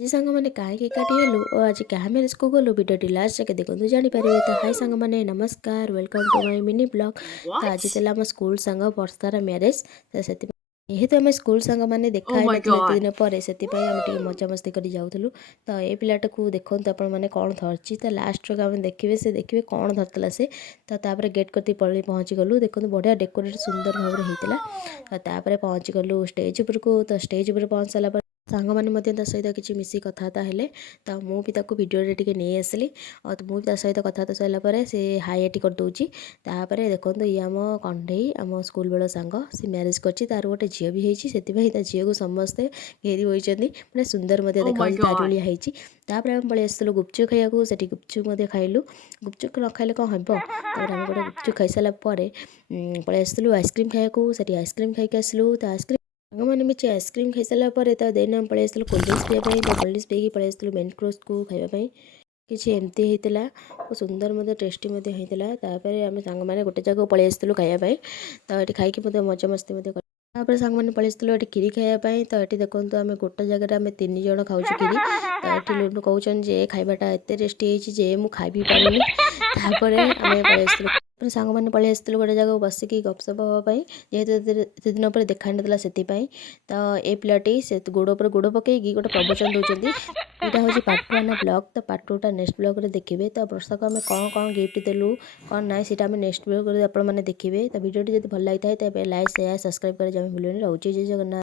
जी सांग मैंने कहीं एकाठी हेलु और आज क्या मैरिज को गलु भिडियोटी लास्ट जाके देखु जानीपारे। तो हाय सांग मैंने नमस्कार welcome to my mini blog. तो आज What? आम स्कूल सांग वर्षार मैरेज। तो से जेहेतु आम स्कूल सांग मैंने देखा Oh ही my नथिलु एते god. दिन पर से आम टिके मजामस्ती कर जाऊलु। तो ये पिलाटा को देखो आपण मैंने कौन धरची। तो लास्ट आम देखिए से देखिए कौन धरतला से। तो तापर गेट कती पड़ी पहुँची गलु देखो बढ़िया डेकोरेट सुंदर भाव में होता। तापर पहुँची गलु स्टेज उपरको। तो स्टेज उपर पहुँच सारा सांगने सहित किसी मिसी कथबार्ता हेले। तो मुझे भिडियो टे नहीं आसली और मुझे ता सहित कथबार्ता सारापर से हाई एटी करदे। तापर देखो ये आम कंढे आम स्कूल बेल सांग सी मैरेज कर तार गोटे झील भी होती से झील को समस्ते घेरी होती मैंने सुंदर Oh देखा my god. तारुलिया होती। आम पलि आसलु गुपचुप खाइबा से गुपचुप खाइलु। गुपचुप न खाइले कौन हम आम गोटे गुपचुप खाई सारापर पलि आसलु आइसक्रीम खाइबा से आइसक्रीम खाई आसलु। तो आइसक्रीम मैंने मिचे आइसक्रीम खाई सारापर तो देन आम पलि आसलु कोल्ड ड्रिंक्स पीवाई। तो कोल्ड ड्रिंक्स पी पलि आसलु मेन कोर्स को खाइबापी किसी एमती होता और सुंदर टेस्टी होता। आम सांग मैंने गोटे जगह पलि आसलु खाइबापी। तो ये खाई मजा मस्ती तापर सांग मैंने पलि आसलु ये खीरी खाइबापी। तो ये देखो आम गोटे जगह आम 3 जन खाऊँ खीरी। तो ये लोग कहते जे खाइबाटा एत टेस्टी जे मुझे खाई भी पारुनी। तापर आम पलि आसलु सांग मैंने पलि आसलु गोटे जगह बसिकी गपसप हाँपाई जेहेतु एत दिन पर देखा नाला से। तो ये पिलाटी से गोड़ पर गोड़ पकईकी गोटे प्रवचन दौरान। यहाँ हूँ पार्ट 1 ब्लॉग। तो पार्ट 2 टा नेक्स्ट ब्लॉग में देखिए। तो वर्षा को आम कौन कौन गिफ्ट देलु कौन ना सीटा आम नेक्स्ट ब्लॉग आपने देखिए। तो भिडियो जब भल लगी है तो लाइक शेयर सब्सक्राइब कर भूल रोचे जय जगन्नाथ।